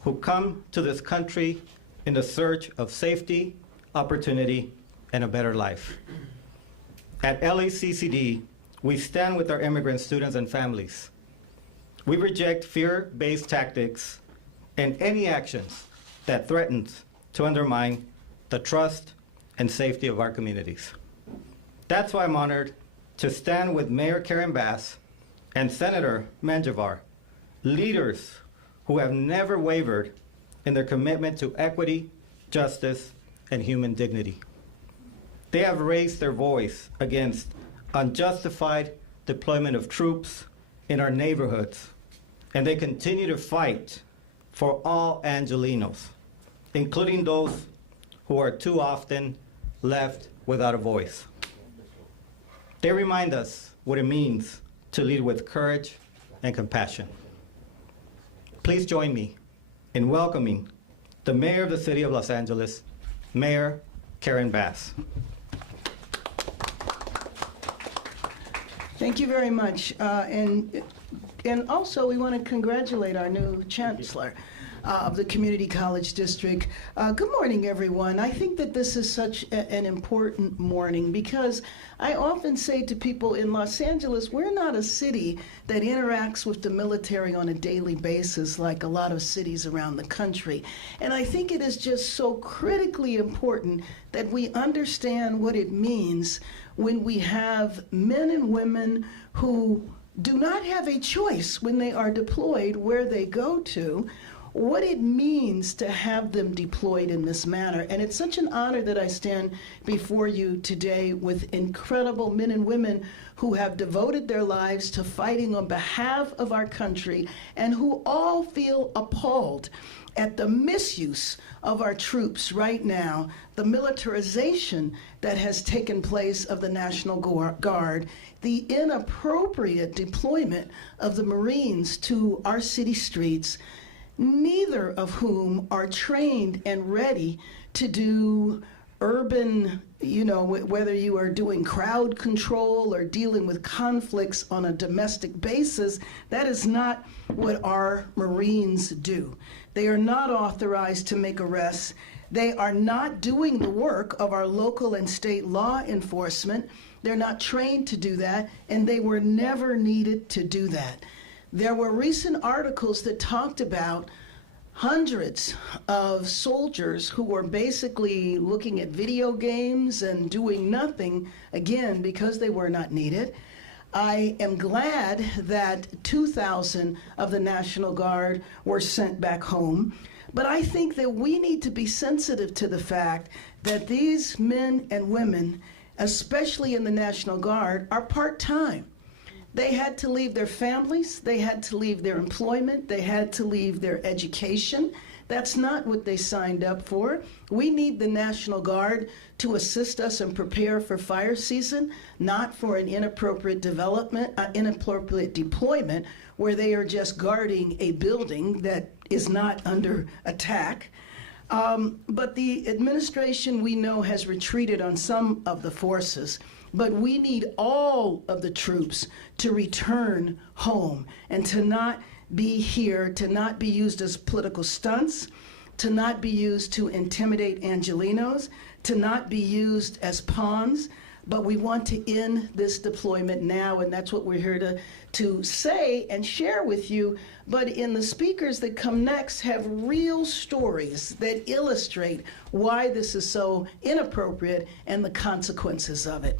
who come to this country in the search of safety, opportunity, and a better life. At LACCD, we stand with our immigrant students and families. We reject fear-based tactics and any actions that threatens to undermine the trust and safety of our communities. That's why I'm honored to stand with Mayor Karen Bass and Senator Menjivar, leaders who have never wavered in their commitment to equity, justice, and human dignity. They have raised their voice against unjustified deployment of troops in our neighborhoods, and they continue to fight for all Angelenos, including those who are too often left without a voice. They remind us what it means to lead with courage and compassion. Please join me in welcoming the Mayor of the City of Los Angeles, Mayor Karen Bass. Thank you very much. And also, we want to congratulate our new chancellor of the Community College District. Good morning, everyone. I think that this is such an important morning because I often say to people in Los Angeles, we're not a city that interacts with the military on a daily basis like a lot of cities around the country. And I think it is just so critically important that we understand what it means when we have men and women who do not have a choice when they are deployed where they go to, what it means to have them deployed in this manner. And it's such an honor that I stand before you today with incredible men and women who have devoted their lives to fighting on behalf of our country and who all feel appalled at the misuse of our troops right now, the militarization that has taken place of the National Guard, the inappropriate deployment of the Marines to our city streets, neither of whom are trained and ready to do urban, whether you are doing crowd control or dealing with conflicts on a domestic basis, that is not what our Marines do. They are not authorized to make arrests. They are not doing the work of our local and state law enforcement. They're not trained to do that, and they were never needed to do that. There were recent articles that talked about hundreds of soldiers who were basically looking at video games and doing nothing, again, because they were not needed. I am glad that 2,000 of the National Guard were sent back home, but I think that we need to be sensitive to the fact that these men and women, especially in the National Guard, are part-time. They had to leave their families, they had to leave their employment, they had to leave their education. That's not what they signed up for. We need the National Guard to assist us and prepare for fire season, not for an inappropriate deployment where they are just guarding a building that is not under attack. But the administration, we know, has retreated on some of the forces. But we need all of the troops to return home and to not be here, to not be used as political stunts, to not be used to intimidate Angelenos, to not be used as pawns. But we want to end this deployment now, and that's what we're here to say and share with you. But in the speakers that come next have real stories that illustrate why this is so inappropriate and the consequences of it.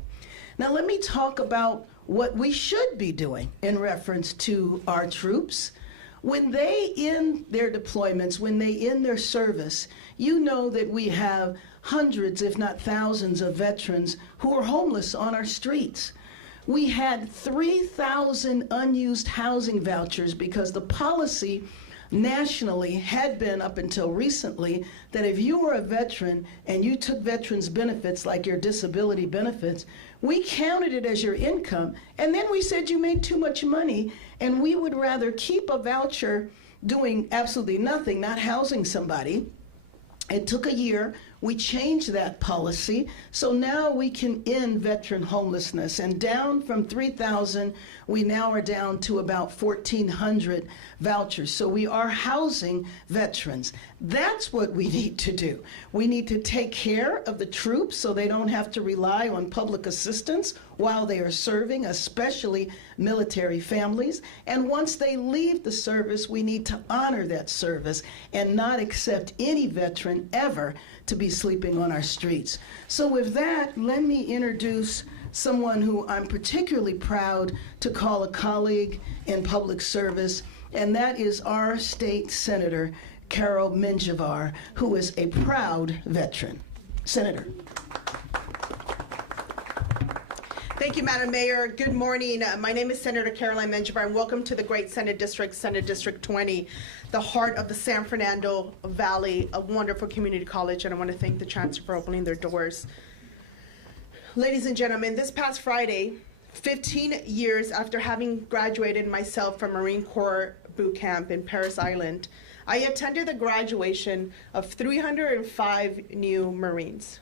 Now let me talk about what we should be doing in reference to our troops. When they end their deployments, when they end their service, you know that we have hundreds, if not thousands, of veterans who are homeless on our streets. We had 3,000 unused housing vouchers because the policy nationally had been, up until recently, that if you were a veteran and you took veterans benefits like your disability benefits, we counted it as your income, and then we said you made too much money, and we would rather keep a voucher doing absolutely nothing, not housing somebody. It took a year. we changed that policy. So now we can end veteran homelessness. And down from 3,000, we now are down to about 1,400 vouchers. So we are housing veterans. That's what we need to do. We need to take care of the troops so they don't have to rely on public assistance while they are serving, especially military families. And once they leave the service, we need to honor that service and not accept any veteran ever to be sleeping on our streets. So with that, let me introduce someone who I'm particularly proud to call a colleague in public service, and that is our state senator, Carol Menjivar, who is a proud veteran. Senator. Thank you, Madam Mayor. Good morning. My name is Senator Caroline Menjivar, and welcome to the great Senate District, Senate District 20, the heart of the San Fernando Valley, a wonderful community college, and I want to thank the Chancellor for opening their doors. Ladies and gentlemen, this past Friday, 15 years after having graduated myself from Marine Corps boot camp in Parris Island, I attended the graduation of 305 new Marines.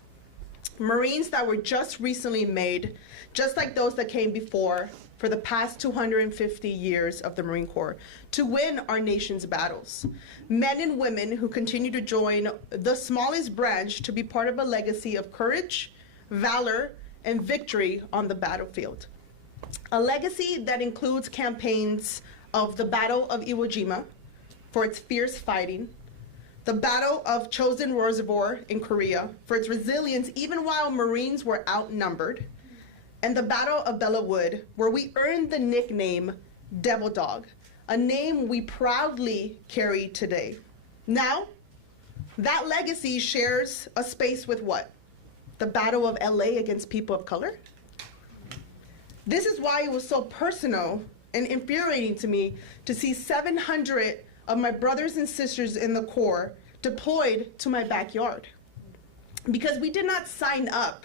Marines that were just recently made, just like those that came before, for the past 250 years of the Marine Corps, to win our nation's battles. Men and women who continue to join the smallest branch to be part of a legacy of courage, valor, and victory on the battlefield. A legacy that includes campaigns of the Battle of Iwo Jima for its fierce fighting, the Battle of Chosin Reservoir in Korea for its resilience even while Marines were outnumbered, and the Battle of Belleau Wood, where we earned the nickname Devil Dog, a name we proudly carry today. Now, that legacy shares a space with what? The Battle of LA against people of color? This is why it was so personal and infuriating to me to see 700 of my brothers and sisters in the Corps deployed to my backyard. Because we did not sign up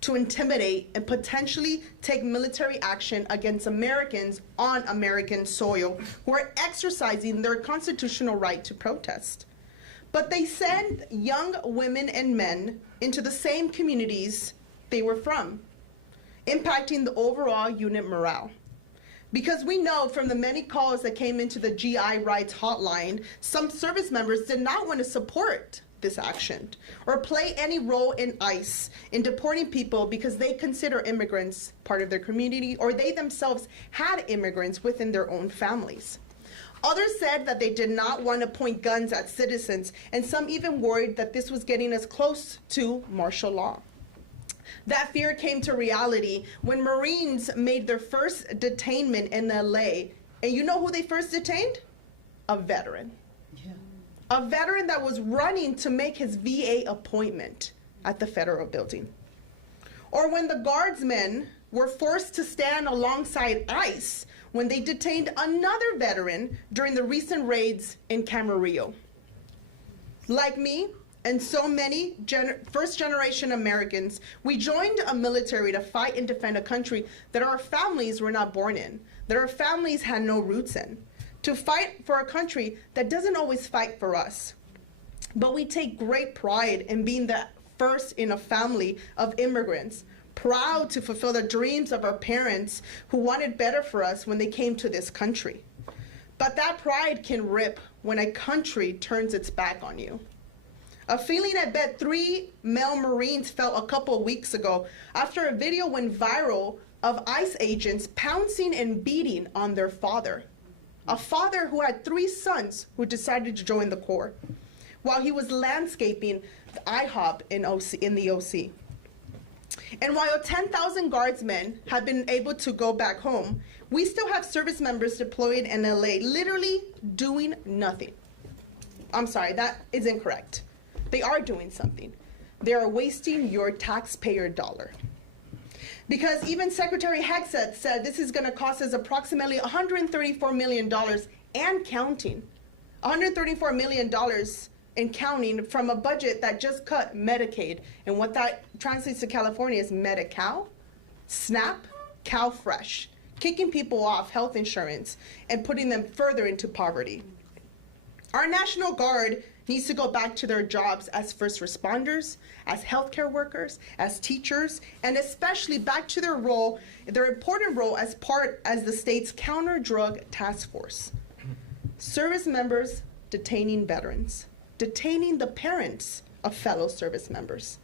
to intimidate and potentially take military action against Americans on American soil who are exercising their constitutional right to protest. But they send young women and men into the same communities they were from, impacting the overall unit morale. Because we know from the many calls that came into the GI Rights hotline, some service members did not want to support this action or play any role in ICE in deporting people because they consider immigrants part of their community or they themselves had immigrants within their own families. Others said that they did not want to point guns at citizens, and some even worried that this was getting us close to martial law. That fear came to reality when Marines made their first detainment in LA. And you know who they first detained? A veteran. Yeah. A veteran that was running to make his VA appointment at the federal building. Or when the guardsmen were forced to stand alongside ICE when they detained another veteran during the recent raids in Camarillo. Like me, and so many first-generation Americans, we joined a military to fight and defend a country that our families were not born in, that our families had no roots in, to fight for a country that doesn't always fight for us. But we take great pride in being the first in a family of immigrants, proud to fulfill the dreams of our parents who wanted better for us when they came to this country. But that pride can rip when a country turns its back on you. A feeling I bet 3 male Marines felt a couple of weeks ago after a video went viral of ICE agents pouncing and beating on their father. A father who had 3 sons who decided to join the Corps while he was landscaping the IHOP in the OC. And while 10,000 guardsmen have been able to go back home, we still have service members deployed in LA literally doing nothing. I'm sorry, that is incorrect. They are doing something. They are wasting your taxpayer dollar. Because even Secretary Hegseth said this is going to cost us approximately $134 million and counting. $134 million and counting from a budget that just cut Medicaid. And what that translates to California is Medi-Cal, SNAP, CalFresh, kicking people off health insurance and putting them further into poverty. Our National Guard needs to go back to their jobs as first responders, as healthcare workers, as teachers, and especially back to their role, their important role as the state's counter-drug task force. Service members detaining veterans, detaining the parents of fellow service members.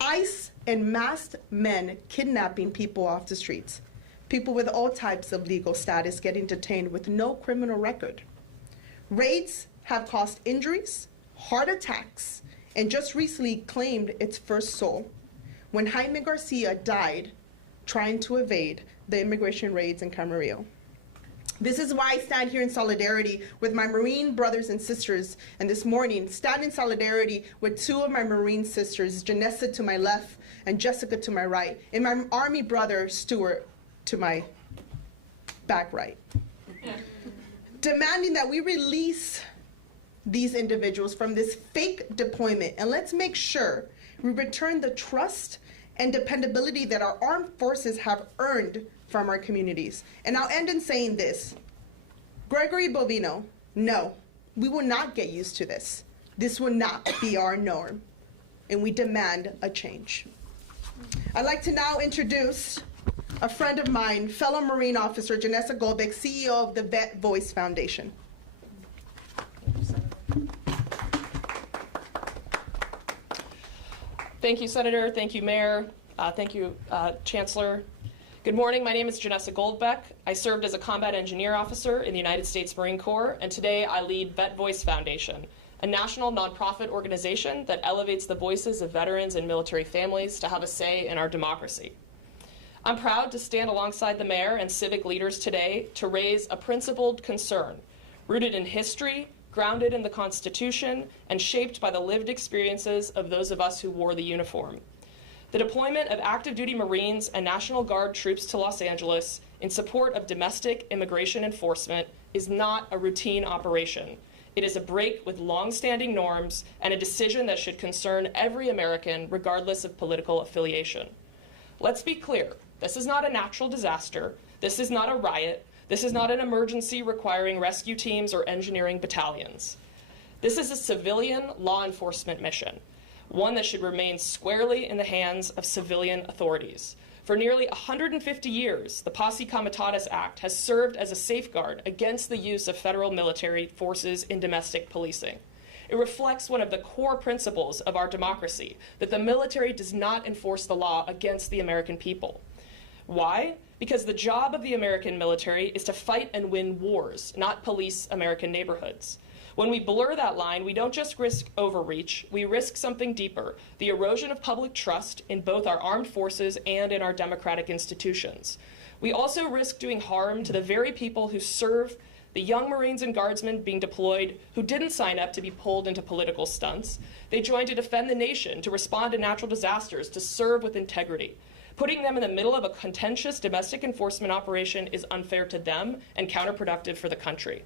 ICE and masked men kidnapping people off the streets. People with all types of legal status getting detained with no criminal record. Raids have caused injuries, heart attacks, and just recently claimed its first soul when Jaime Garcia died trying to evade the immigration raids in Camarillo. This is why I stand here in solidarity with my Marine brothers and sisters, and this morning stand in solidarity with two of my Marine sisters, Janessa to my left and Jessica to my right, and my Army brother, Stuart, to my back right. Demanding that we release these individuals from this fake deployment, and let's make sure we return the trust and dependability that our armed forces have earned from our communities. And I'll end in saying this. Gregory Bovino, no, we will not get used to this. This will not be our norm, and we demand a change. I'd like to now introduce a friend of mine, fellow Marine officer Janessa Goldbeck, CEO of the Vet Voice Foundation. Thank you, Senator. Thank you, Mayor. Thank you, Chancellor. Good morning. My name is Janessa Goldbeck. I served as a combat engineer officer in the United States Marine Corps, and today I lead Vet Voice Foundation, a national nonprofit organization that elevates the voices of veterans and military families to have a say in our democracy. I'm proud to stand alongside the mayor and civic leaders today to raise a principled concern rooted in history, grounded in the Constitution, and shaped by the lived experiences of those of us who wore the uniform. The deployment of active duty Marines and National Guard troops to Los Angeles in support of domestic immigration enforcement is not a routine operation. It is a break with long-standing norms and a decision that should concern every American, regardless of political affiliation. Let's be clear, this is not a natural disaster. This is not a riot. This is not an emergency requiring rescue teams or engineering battalions. This is a civilian law enforcement mission, one that should remain squarely in the hands of civilian authorities. For nearly 150 years, the Posse Comitatus Act has served as a safeguard against the use of federal military forces in domestic policing. It reflects one of the core principles of our democracy, that the military does not enforce the law against the American people. Why? Because the job of the American military is to fight and win wars, not police American neighborhoods. When we blur that line, we don't just risk overreach, we risk something deeper, the erosion of public trust in both our armed forces and in our democratic institutions. We also risk doing harm to the very people who serve the young Marines and Guardsmen being deployed who didn't sign up to be pulled into political stunts. They joined to defend the nation, to respond to natural disasters, to serve with integrity. Putting them in the middle of a contentious domestic enforcement operation is unfair to them and counterproductive for the country.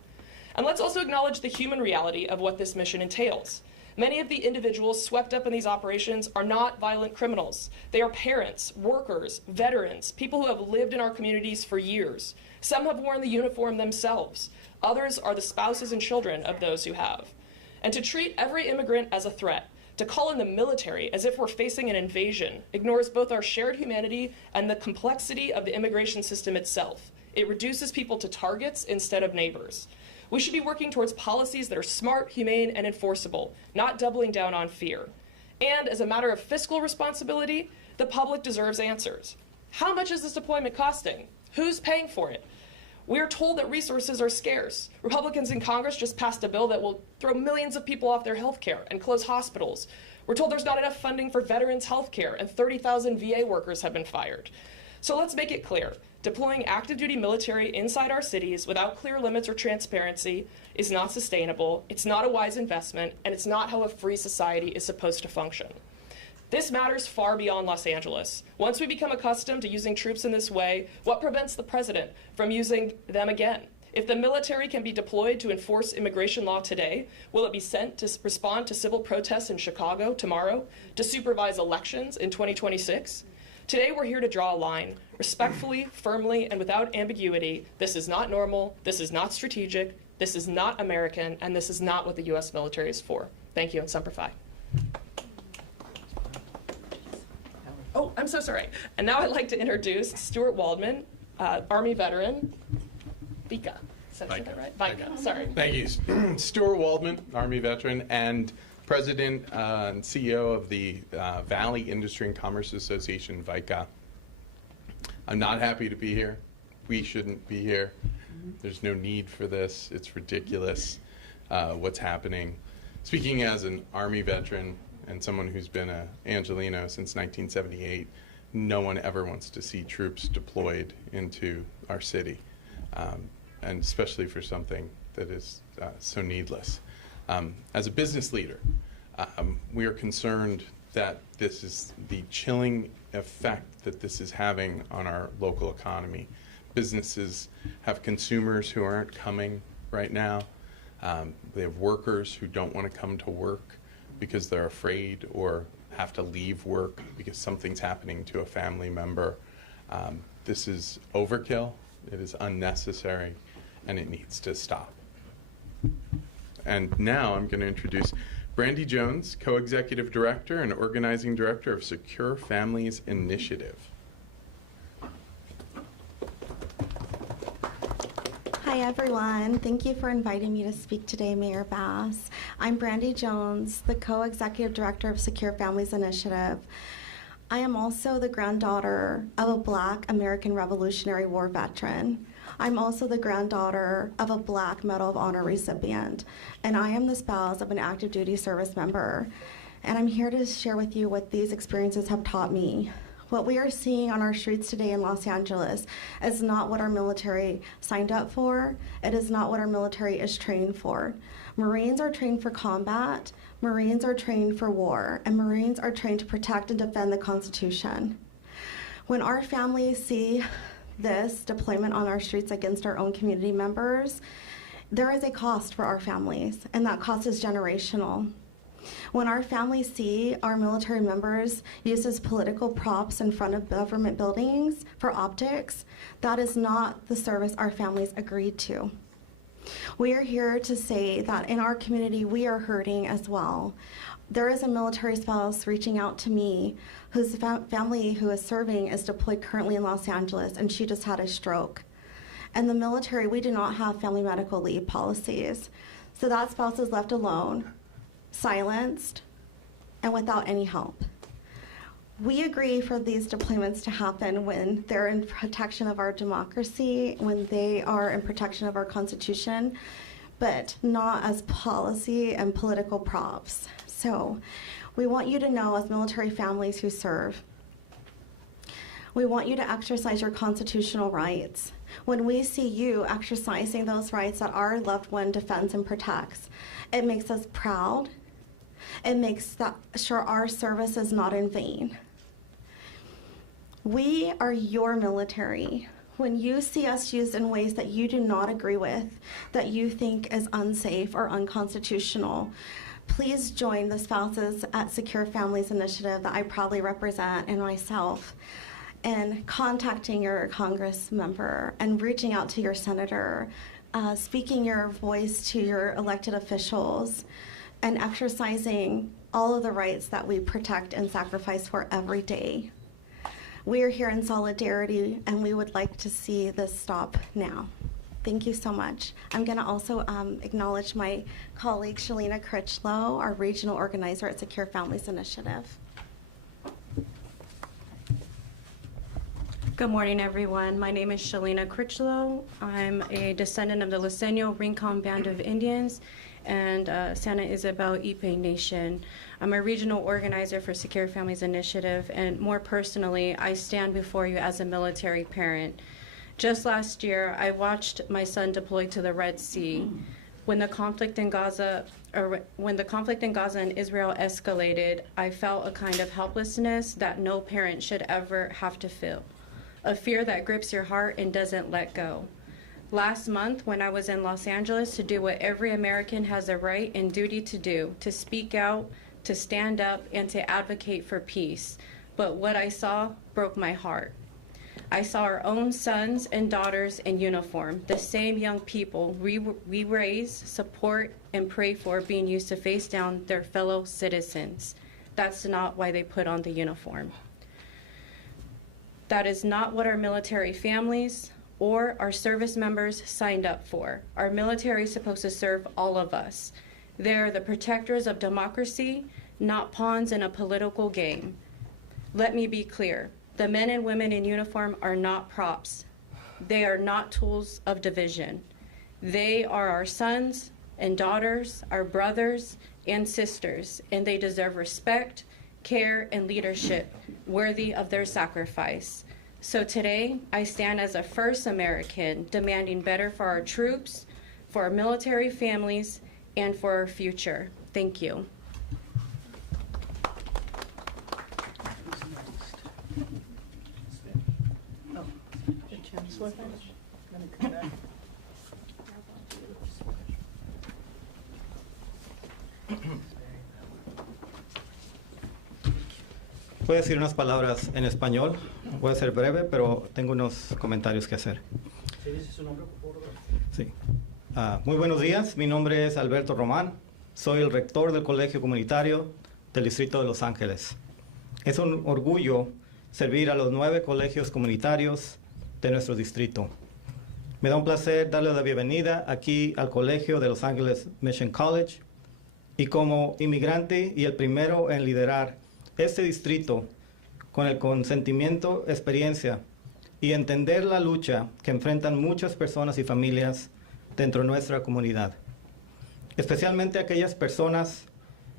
And let's also acknowledge the human reality of what this mission entails. Many of the individuals swept up in these operations are not violent criminals. They are parents, workers, veterans, people who have lived in our communities for years. Some have worn the uniform themselves. Others are the spouses and children of those who have. And to treat every immigrant as a threat, to call in the military as if we're facing an invasion, ignores both our shared humanity and the complexity of the immigration system itself. It reduces people to targets instead of neighbors. We should be working towards policies that are smart, humane, and enforceable, not doubling down on fear. And as a matter of fiscal responsibility, the public deserves answers. How much is this deployment costing? Who's paying for it? We are told that resources are scarce. Republicans in Congress just passed a bill that will throw millions of people off their health care and close hospitals. We're told there's not enough funding for veterans' health care, and 30,000 VA workers have been fired. So let's make it clear. Deploying active duty military inside our cities without clear limits or transparency is not sustainable, it's not a wise investment, and it's not how a free society is supposed to function. This matters far beyond Los Angeles. Once we become accustomed to using troops in this way, what prevents the president from using them again? If the military can be deployed to enforce immigration law today, will it be sent to respond to civil protests in Chicago tomorrow, to supervise elections in 2026? Today, we're here to draw a line, respectfully, firmly, and without ambiguity. This is not normal, this is not strategic, This is not American, and this is not what the U.S. military is for. Thank you, and Semper Fi. Oh, I'm so sorry. And now I'd like to introduce Stuart Waldman, Army veteran. Vika. Is that right? Vika, sorry. Thank you. Stuart Waldman, Army veteran and President and CEO of the Valley Industry and Commerce Association, VICA. I'm not happy to be here. We shouldn't be here. There's no need for this. It's ridiculous what's happening. Speaking as an Army veteran and someone who's been an Angelino since 1978, no one ever wants to see troops deployed into our city, and especially for something that is so needless. As a business leader, we are concerned that this is the chilling effect that this is having on our local economy. Businesses have consumers who aren't coming right now. They have workers who don't want to come to work because they're afraid or have to leave work because something's happening to a family member. This is overkill, it is unnecessary, and it needs to stop. And now I'm going to introduce Brandy Jones, Co-Executive Director and Organizing Director of Secure Families Initiative. Hi everyone, thank you for inviting me to speak today, Mayor Bass. I'm Brandy Jones, the Co-Executive Director of Secure Families Initiative. I am also the granddaughter of a Black American Revolutionary War veteran. I'm also the granddaughter of a Black Medal of Honor recipient, and I am the spouse of an active duty service member. And I'm here to share with you what these experiences have taught me. What we are seeing on our streets today in Los Angeles is not what our military signed up for. It is not what our military is trained for. Marines are trained for combat, Marines are trained for war, and Marines are trained to protect and defend the Constitution. When our families see this deployment on our streets against our own community members, there is a cost for our families, and that cost is generational. When our families see our military members used as political props in front of government buildings for optics, that is not the service our families agreed to. We are here to say that in our community, we are hurting as well. There is a military spouse reaching out to me whose family who is serving is deployed currently in Los Angeles, and she just had a stroke. In the military, we do not have family medical leave policies. So that spouse is left alone, silenced, and without any help. We agree for these deployments to happen when they're in protection of our democracy, when they are in protection of our Constitution, but not as policy and political props. So we want you to know, as military families who serve, we want you to exercise your constitutional rights. When we see you exercising those rights that our loved one defends and protects, it makes us proud. It makes sure our service is not in vain. We are your military. When you see us used in ways that you do not agree with, that you think is unsafe or unconstitutional, please join the spouses at Secure Families Initiative that I proudly represent and myself in contacting your Congress member and reaching out to your senator, speaking your voice to your elected officials, and exercising all of the rights that we protect and sacrifice for every day. We are here in solidarity, and we would like to see this stop now. Thank you so much. I'm going to also acknowledge my colleague, Shalina Critchlow, our regional organizer at Secure Families Initiative. Good morning, everyone. My name is Shalina Critchlow. I'm a descendant of the Luiseño Rincon Band of Indians and Santa Isabel Ipe Nation. I'm a regional organizer for Secure Families Initiative, and more personally, I stand before you as a military parent. Just last year, I watched my son deploy to the Red Sea. When the conflict in Gaza and Israel escalated, I felt a kind of helplessness that no parent should ever have to feel. A fear that grips your heart and doesn't let go. Last month, when I was in Los Angeles to do what every American has a right and duty to do, to speak out, to stand up, and to advocate for peace. But what I saw broke my heart. I saw our own sons and daughters in uniform, the same young people we raise, support, and pray for being used to face down their fellow citizens. That's not why they put on the uniform. That is not what our military families or our service members signed up for. Our military is supposed to serve all of us. They're the protectors of democracy, not pawns in a political game. Let me be clear. The men and women in uniform are not props. They are not tools of division. They are our sons and daughters, our brothers and sisters, and they deserve respect, care, and leadership worthy of their sacrifice. So today, I stand as a first American demanding better for our troops, for our military families, and for our future. Thank you. Voy a decir unas palabras en español. Voy a ser breve, pero tengo unos comentarios que hacer. Sí. Muy buenos días. Mi nombre es Alberto Román. Soy el rector del Colegio Comunitario del Distrito de Los Ángeles. Es un orgullo servir a los 9 colegios comunitarios de nuestro distrito. Me da un placer darle la bienvenida aquí al Colegio de Los Ángeles Mission College y como inmigrante y el primero en liderar este distrito con el consentimiento, experiencia y entender la lucha que enfrentan muchas personas y familias dentro de nuestra comunidad, especialmente aquellas personas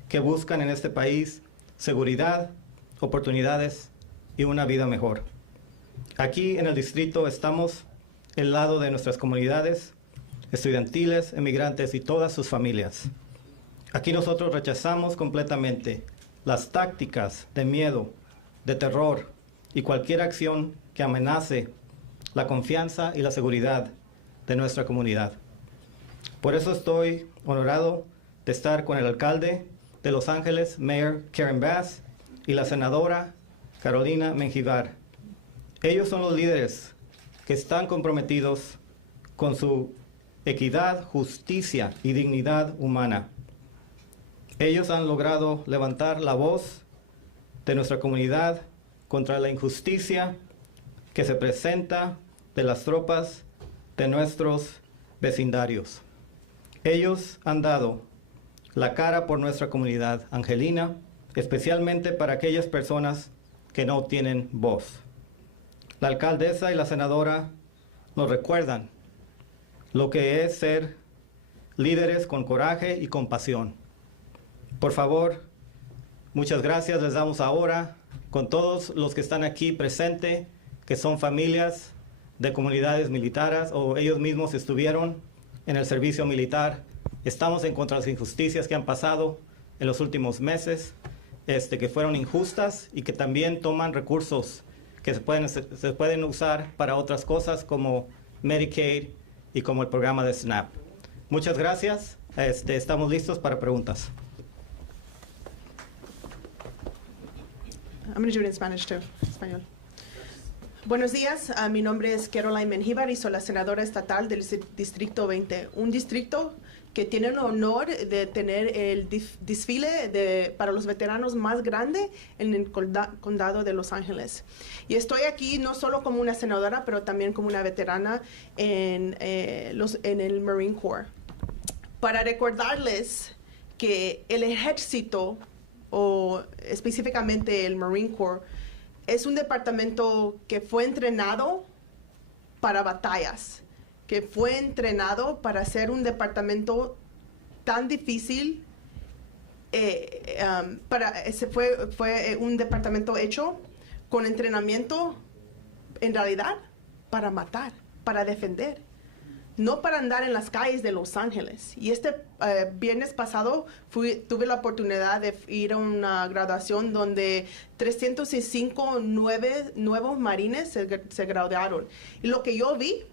que buscan en este país seguridad, oportunidades y una vida mejor. Aquí en el distrito estamos al lado de nuestras comunidades estudiantiles, emigrantes y todas sus familias. Aquí nosotros rechazamos completamente las tácticas de miedo, de terror y cualquier acción que amenace la confianza y la seguridad de nuestra comunidad. Por eso estoy honorado de estar con el alcalde de Los Ángeles, Mayor Karen Bass, y la senadora Carolina Menjivar. Ellos son los líderes que están comprometidos con su equidad, justicia y dignidad humana. Ellos han logrado levantar la voz de nuestra comunidad contra la injusticia que se presenta de las tropas de nuestros vecindarios. Ellos han dado la cara por nuestra comunidad angelina, especialmente para aquellas personas que no tienen voz. La alcaldesa y la senadora nos recuerdan lo que es ser líderes con coraje y compasión. Por favor, muchas gracias les damos ahora con todos los que están aquí presentes, que son familias de comunidades militares o ellos mismos estuvieron en el servicio militar. Estamos en contra de las injusticias que han pasado en los últimos meses, que fueron injustas y que también toman recursos que se pueden usar para otras cosas como Medicaid y como el programa de SNAP. Muchas gracias. Estamos listos para preguntas. I'm going to do it in Spanish too, español. Buenos días, mi nombre es Caroline Menjivar y soy la senadora estatal del Distrito 20, un distrito que tiene el honor de tener el desfile para los veteranos más grande en el condado de Los Ángeles. Y estoy aquí no solo como una senadora, pero también como una veterana en el Marine Corps, para recordarles que el ejército, o específicamente el Marine Corps, es un departamento que fue entrenado para batallas, que fue entrenado para ser un departamento tan difícil, fue un departamento hecho con entrenamiento, en realidad, para matar, para defender, no para andar en las calles de Los Ángeles. Y viernes pasado tuve la oportunidad de ir a una graduación donde 305 nuevos marines se graduaron. Y lo que yo vi,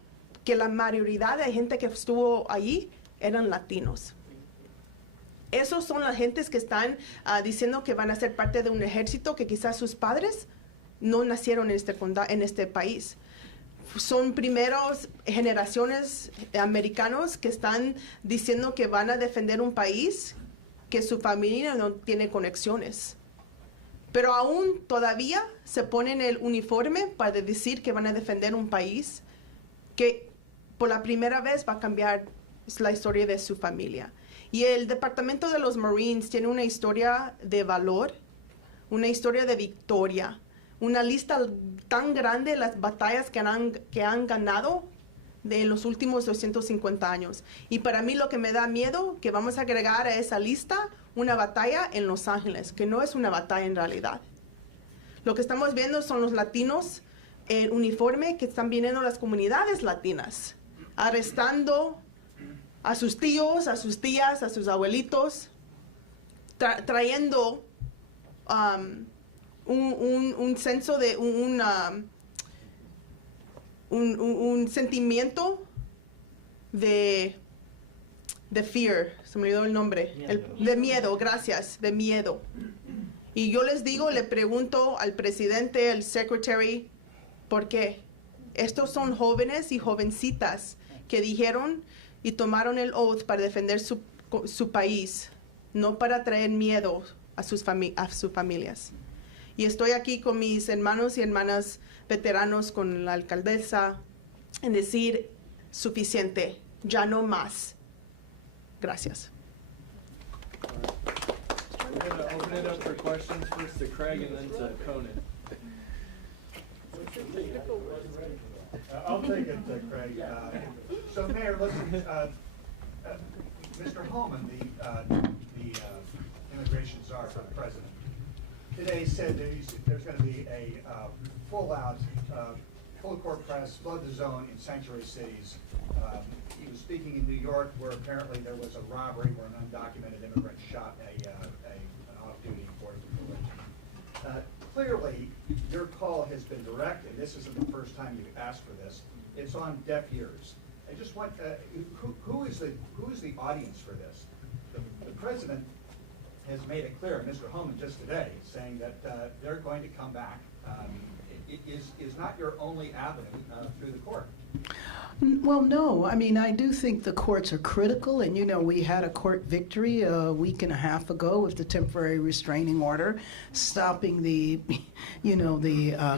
que la mayoría de gente que estuvo allí eran latinos. Esos son las gentes que están diciendo que van a ser parte de un ejército que quizás sus padres no nacieron en este país. Son primeros generaciones americanos que están diciendo que van a defender un país que su familia no tiene conexiones. Pero aún todavía se ponen el uniforme para decir que van a defender un país que por la primera vez va a cambiar la historia de su familia. Y el Departamento de los Marines tiene una historia de valor, una historia de victoria, una lista tan grande de las batallas que han ganado de los últimos 250 años. Y para mí lo que me da miedo, que vamos a agregar a esa lista una batalla en Los Ángeles, que no es una batalla en realidad. Lo que estamos viendo son los latinos en uniforme que están viniendo a las comunidades latinas, arrestando a sus tíos, a sus tías, a sus abuelitos, trayendo un senso de un sentimiento de fear, se me olvidó el nombre, de miedo, gracias, de miedo. Y yo les digo, le pregunto al presidente, al secretary, ¿por qué? Estos son jóvenes y jovencitas que dijeron y tomaron el oath para defender su país, no para traer miedo a sus familias. Y estoy aquí con mis hermanos y hermanas veteranos, con la alcaldesa, en decir, suficiente, ya no más. Gracias. We're going to open it up for questions, first to Craig and then to Conan. I'll take it, Craig. So, Mayor, listen, Mr. Holman, the immigration czar for the president, today said that there's going to be a full-out, full-court press, flood the zone in sanctuary cities. He was speaking in New York, where apparently there was a robbery where an undocumented immigrant shot an off-duty border patrol agent. Clearly, your call has been direct, and this isn't the first time you've asked for this. It's on deaf ears. I just want, who is the audience for this? The president has made it clear, Mr. Holman just today, saying that they're going to come back. It is not your only avenue through the court. Well, no. I mean, I do think the courts are critical, and we had a court victory a week and a half ago with the temporary restraining order, stopping the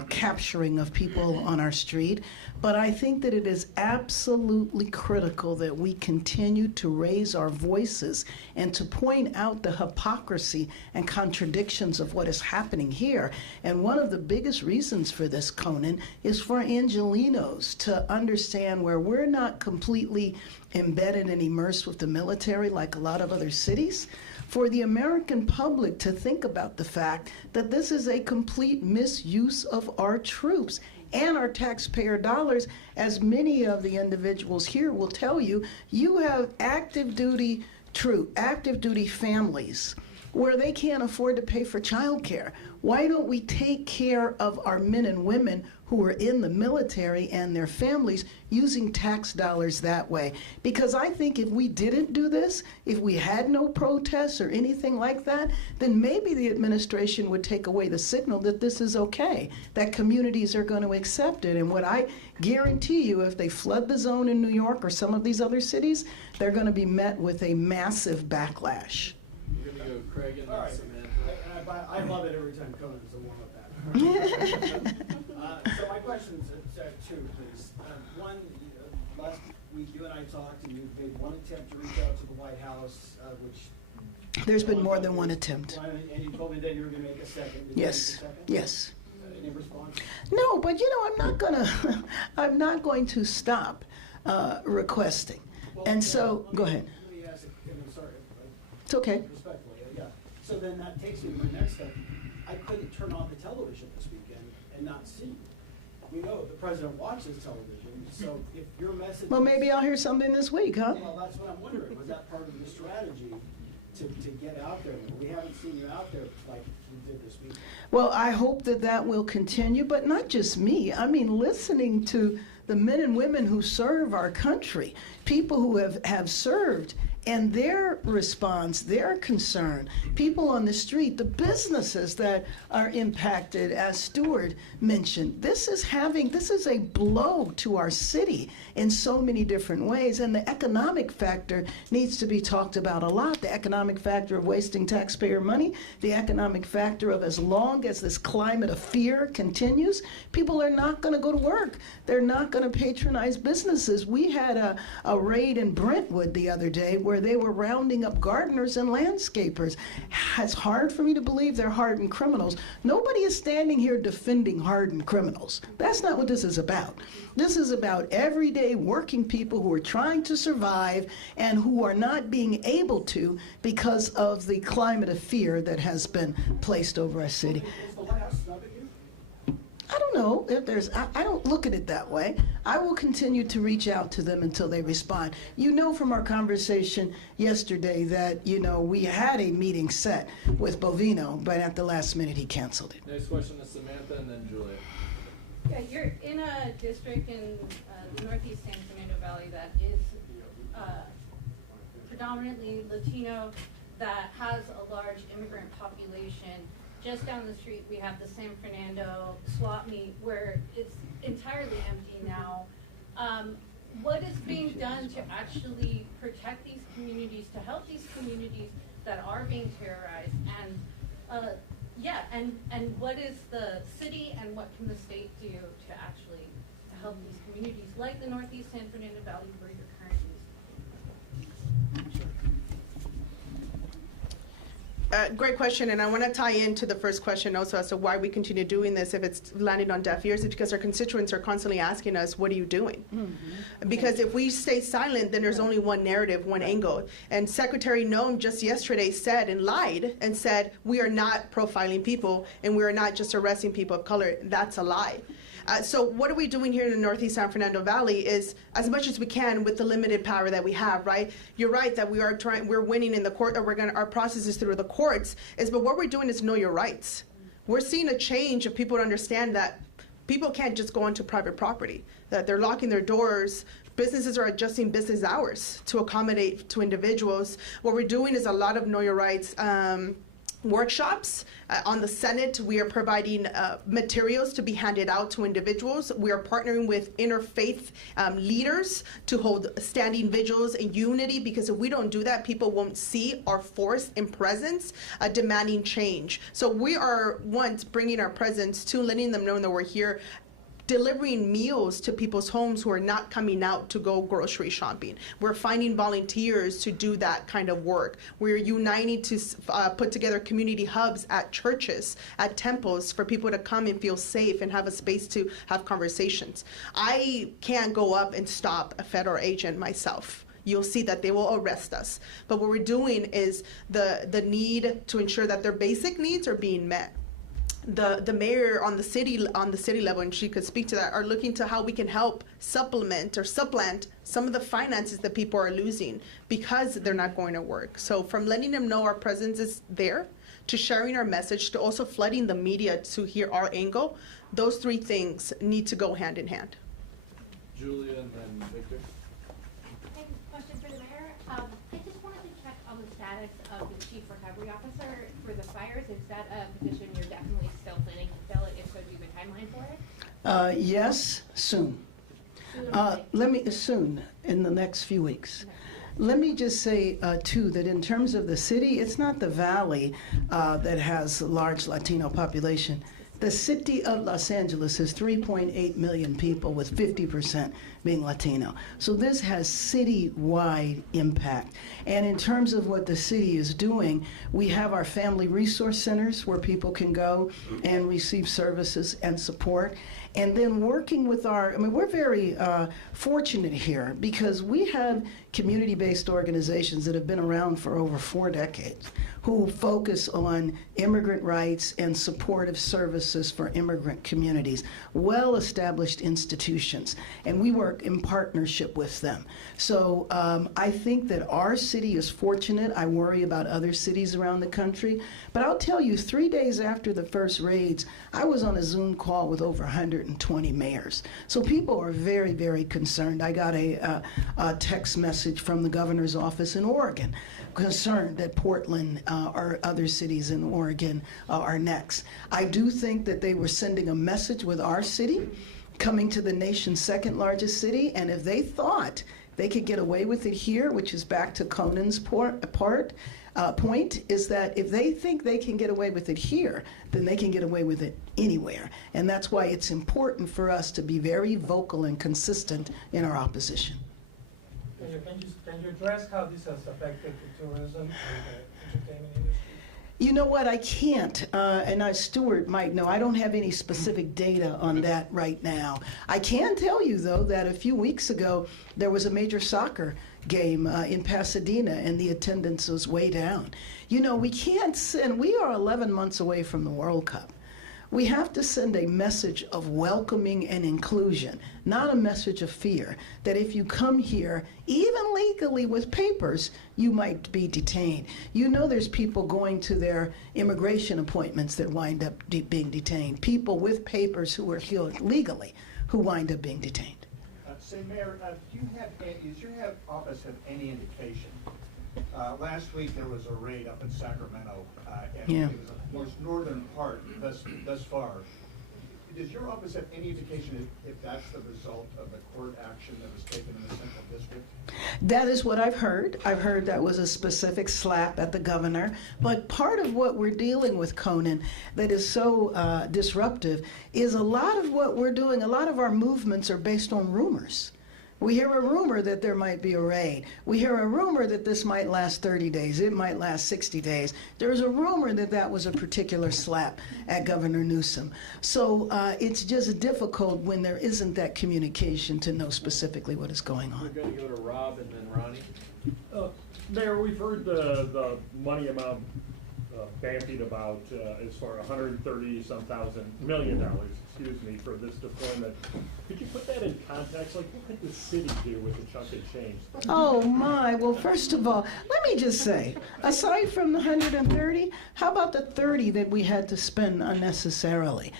capturing of people on our street. But I think that it is absolutely critical that we continue to raise our voices and to point out the hypocrisy and contradictions of what is happening here. And one of the biggest reasons for this, Conan, is for Angelenos to understand where we're not completely embedded and immersed with the military like a lot of other cities, for the American public to think about the fact that this is a complete misuse of our troops and our taxpayer dollars. As many of the individuals here will tell you, you have active duty families where they can't afford to pay for childcare. Why don't we take care of our men and women who are in the military and their families using tax dollars that way? Because I think if we didn't do this, if we had no protests or anything like that, then maybe the administration would take away the signal that this is okay, that communities are going to accept it. And what I guarantee you, if they flood the zone in New York or some of these other cities, they're going to be met with a massive backlash. We're going to go Craig and then Samantha. I love it every time Conan's the warm-up act. So my questions are two, please. One, last week you and I talked, and you made one attempt to reach out to the White House, which... There's been more than one attempt. And you told me that you were going to make a second. Did Yes, you make a second? yes. Any response? No, but I'm not going to stop requesting. Well, And so, go ahead. Let me ask, I'm sorry. It's okay. Respectfully, yeah. So then that takes me to my next step. I couldn't turn on the television this weekend and not see you. We know the president watches television, so if your message... Well, maybe I'll hear something this week, huh? Well, that's what I'm wondering. Was that part of the strategy to get out there? We haven't seen you out there like we did this week. Well, I hope that will continue, but not just me. I mean, listening to the men and women who serve our country, people who have served And their response, their concern, people on the street, the businesses that are impacted, as Stuart mentioned, this is a blow to our city in so many different ways. And the economic factor needs to be talked about a lot. The economic factor of wasting taxpayer money, the economic factor of as long as this climate of fear continues, people are not going to go to work. They're not going to patronize businesses. We had a raid in Brentwood the other day where they were rounding up gardeners and landscapers. It's hard for me to believe they're hardened criminals. Nobody is standing here defending hardened criminals. That's not what this is about. This is about everyday working people who are trying to survive and who are not being able to because of the climate of fear that has been placed over our city. Is the White House snubbing you? I don't know if there's, I don't look at it that way. I will continue to reach out to them until they respond. You know from our conversation yesterday that, we had a meeting set with Bovino, but at the last minute he canceled it. Next question is Samantha and then Julia. Yeah, you're in a district in the northeast San Fernando Valley that is predominantly Latino, that has a large immigrant population. Just down the street, we have the San Fernando swap meet where it's entirely empty now. What is being done to actually protect these communities, to help these communities that are being terrorized? And what is the city and what can the state do to actually help these communities like the Northeast San Fernando Valley where you're currently? Great question, and I want to tie into the first question also as to why we continue doing this if it's landing on deaf ears. It's because our constituents are constantly asking us, what are you doing? Mm-hmm. Because if we stay silent, then there's only one narrative, one angle. And Secretary Noem just yesterday said and lied and said, we are not profiling people and we are not just arresting people of color. That's a lie. So what are we doing here in the Northeast San Fernando Valley is as much as we can with the limited power that we have, right? You're right that we're winning in the court, or our process is through the courts, but what we're doing is know your rights. We're seeing a change of people to understand that people can't just go onto private property, that they're locking their doors. Businesses are adjusting business hours to accommodate to individuals. What we're doing is a lot of know your rights workshops. On the Senate, we are providing materials to be handed out to individuals. We are partnering with interfaith leaders to hold standing vigils in unity, because if we don't do that, people won't see our force and presence demanding change. So we are, once, bringing our presence to letting them know that we're here, delivering meals to people's homes who are not coming out to go grocery shopping. We're finding volunteers to do that kind of work. We're uniting to put together community hubs at churches, at temples, for people to come and feel safe and have a space to have conversations. I can't go up and stop a federal agent myself. You'll see that they will arrest us. But what we're doing is the need to ensure that their basic needs are being met. The mayor on the city level, and she could speak to that, are looking to how we can help supplement some of the finances that people are losing because they're not going to work. So from letting them know our presence is there, to sharing our message, to also flooding the media to hear our angle, those three things need to go hand in hand. Julia and then Victor. I have a question for the mayor. I just wanted to check on the status of the chief recovery officer for the fires. Is that a position you're definitely still planning to fill it? If so, do you have a timeline for it? Yes, soon. Soon, in the next few weeks. Let me just say, too, that in terms of the city, it's not the valley that has a large Latino population. The city of Los Angeles has 3.8 million people, with 50% being Latino. So this has citywide impact. And in terms of what the city is doing, we have our family resource centers where people can go and receive services and support. And then working with we're very fortunate here because we have community-based organizations that have been around for over 4 decades who focus on immigrant rights and supportive services for immigrant communities, well-established institutions. And we work work in partnership with them. So I think that our city is fortunate. I worry about other cities around the country. But I'll tell you, 3 days after the first raids, I was on a Zoom call with over 120 mayors. So people are very, very concerned. I got a text message from the governor's office in Oregon, concerned that Portland or other cities in Oregon are next. I do think that they were sending a message with our city coming to the nation's second largest city, and if they thought they could get away with it here, which is back to Conan's point, is that if they think they can get away with it here, then they can get away with it anywhere. And that's why it's important for us to be very vocal and consistent in our opposition. Can you address how this has affected the tourism and the entertainment industry? You know what, I can't, and Stuart might know, I don't have any specific data on that right now. I can tell you, though, that a few weeks ago, there was a major soccer game in Pasadena, and the attendance was way down. You know, we can't send, we are 11 months away from the World Cup. We have to send a message of welcoming and inclusion, not a message of fear, that if you come here, even legally with papers, you might be detained. You know there's people going to their immigration appointments that wind up being detained, people with papers who are here legally who wind up being detained. Say, Mayor, does your office have any indication? Last week there was a raid up in Sacramento, and Yeah. it was the most northern part thus far. Does your office have any indication if that's the result of the court action that was taken in the Central District? That is what I've heard. I've heard that was a specific slap at the governor. But part of what we're dealing with, Conan, that is so disruptive is a lot of what we're doing, a lot of our movements are based on rumors. We hear a rumor that there might be a raid. We hear a rumor that this might last 30 days. It might last 60 days. There's a rumor that that was a particular slap at Governor Newsom. So it's just difficult when there isn't that communication to know specifically what is going on. We're going to go to Rob and then Ronnie. Mayor, we've heard the money amount bandied about as far $130-some million, for this deployment. Could you put that in context? Like, what could the city do with a chunk of change? Oh my, well first of all, let me just say, aside from the 130, how about the 30 that we had to spend unnecessarily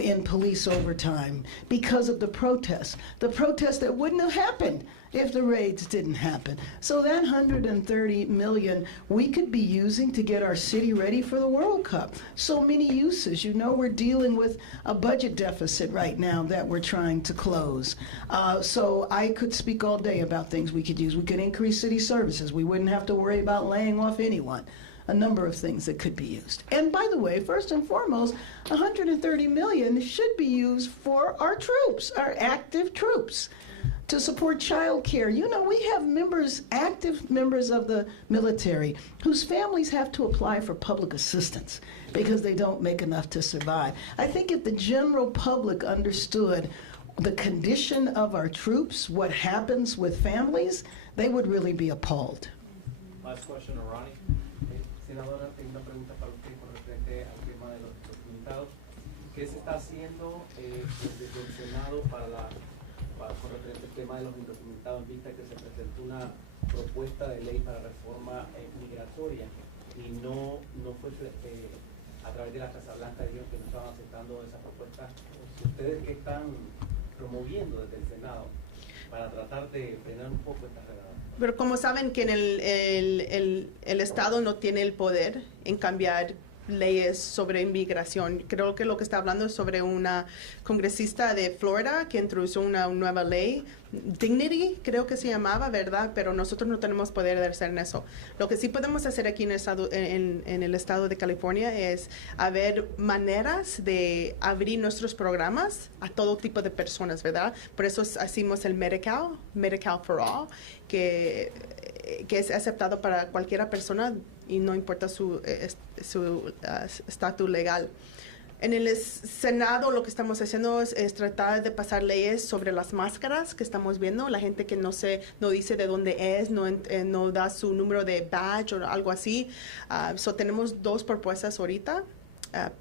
in police overtime because of the protests that wouldn't have happened if the raids didn't happen. So that 130 million we could be using to get our city ready for the World Cup. So many uses. You know, we're dealing with a budget deficit right now that we're trying to close. So I could speak all day about things we could use. We could increase city services. We wouldn't have to worry about laying off anyone. A number of things that could be used. And by the way, first and foremost, 130 million should be used for our troops, our active troops, to support child care. You know, we have members, active members of the military, whose families have to apply for public assistance because they don't make enough to survive. I think if the general public understood the condition of our troops, what happens with families, they would really be appalled. Last question to Ronnie. Senadora, tengo una pregunta para usted con referente al tema de los indocumentados. ¿Qué se está haciendo desde el Senado con referente al tema de los indocumentados en vista que se presentó una propuesta de ley para reforma migratoria y no fue a través de la Casa Blanca dijeron que no estaban aceptando esa propuesta? ¿Ustedes qué están promoviendo desde el Senado para tratar de frenar un poco esta redada? Pero como saben que en el Estado no tiene el poder en cambiar leyes sobre inmigración. Creo que lo que está hablando es sobre una congresista de Florida que introdujo una nueva ley, Dignity, creo que se llamaba, ¿verdad? Pero nosotros no tenemos poder de hacer eso. Lo que sí podemos hacer aquí en el estado de California es haber maneras de abrir nuestros programas a todo tipo de personas, ¿verdad? Por eso hacemos el Medi-Cal for All, que es aceptado para cualquier persona y no importa su estatus legal. En el Senado lo que estamos haciendo es tratar de pasar leyes sobre las máscaras que estamos viendo. La gente que no dice de dónde es, no da su número de badge o algo así. So tenemos dos propuestas ahorita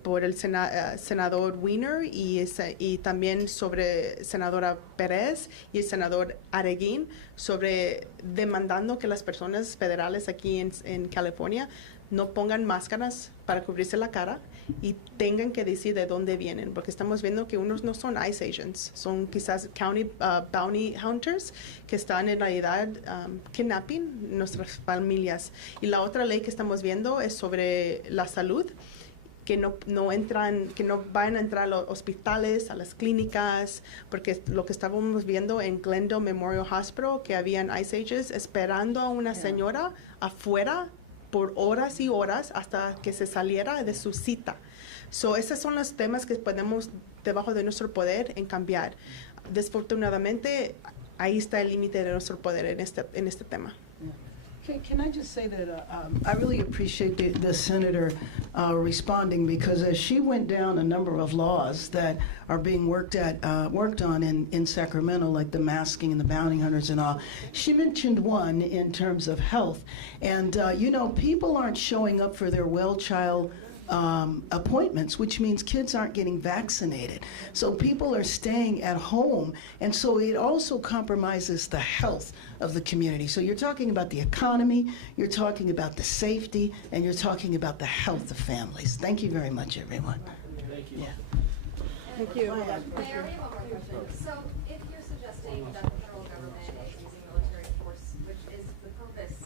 por el senador Wiener y también sobre senadora Pérez y el senador Areguín sobre demandando que las personas federales aquí en California no pongan máscaras para cubrirse la cara y tengan que decir de dónde vienen, porque estamos viendo que unos no son ICE agents, son quizás county bounty hunters que están en realidad kidnapping nuestras familias. Y la otra ley que estamos viendo es sobre la salud, que no vayan a entrar a los hospitales, a las clínicas, porque lo que estábamos viendo en Glendale Memorial Hospital, que habían ICE agents esperando a una señora afuera por horas y horas hasta que se saliera de su cita. Esos son los temas que podemos, debajo de nuestro poder, en cambiar. Desafortunadamente, ahí está el límite de nuestro poder en este tema. Can I just say that I really appreciate the senator responding, because as she went down a number of laws that are being worked on in Sacramento, like the masking and the bounty hunters and all, she mentioned one in terms of health. And you know, people aren't showing up for their well child appointments, which means kids aren't getting vaccinated. So people are staying at home, and so it also compromises the health of the community. So you're talking about the economy, you're talking about the safety, and you're talking about the health of families. Thank you very much, everyone. Thank you. Yeah. Thank you. Mayor, we have one more question. So if you're suggesting that the federal government is using military force, which is the purpose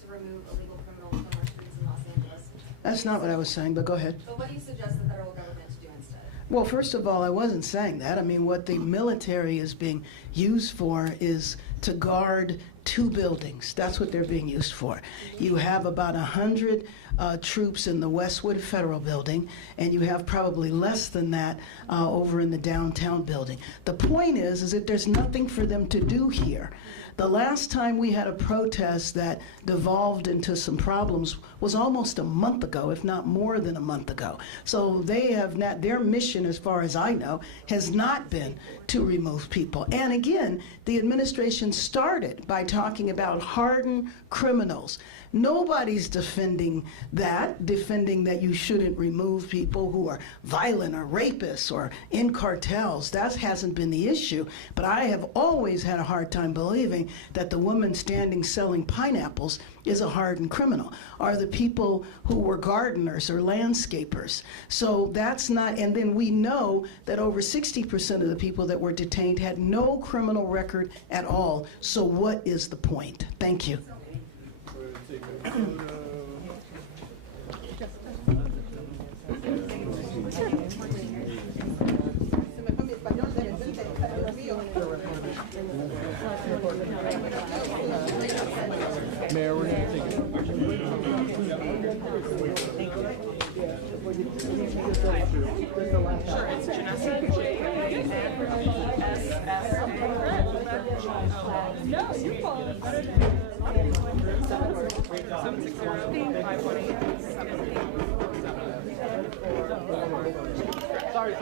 to remove illegal criminals from our streets in Los Angeles. That's not what I was saying, but go ahead. But what do you suggest the federal government to do instead? Well, first of all, I wasn't saying that. I mean, what the military is being used for is to guard 2 buildings. That's what they're being used for. You have about 100 troops in the Westwood Federal Building, and you have probably less than that over in the downtown building. The point is that there's nothing for them to do here. The last time we had a protest that devolved into some problems was almost a month ago, if not more than a month ago. So they have not, their mission, as far as I know, has not been to remove people. And again, the administration started by talking about hardened criminals. Nobody's defending that you shouldn't remove people who are violent or rapists or in cartels. That hasn't been the issue. But I have always had a hard time believing that the woman standing selling pineapples is a hardened criminal, or the people who were gardeners or landscapers. So that's not, and then we know that over 60% of the people that were detained had no criminal record at all. So what is the point? Thank you. Mayor, we're going to take Sure, it's Janessa, J-A-N-E-S-S-A. No, you're fine. 760-518-7. Sorry.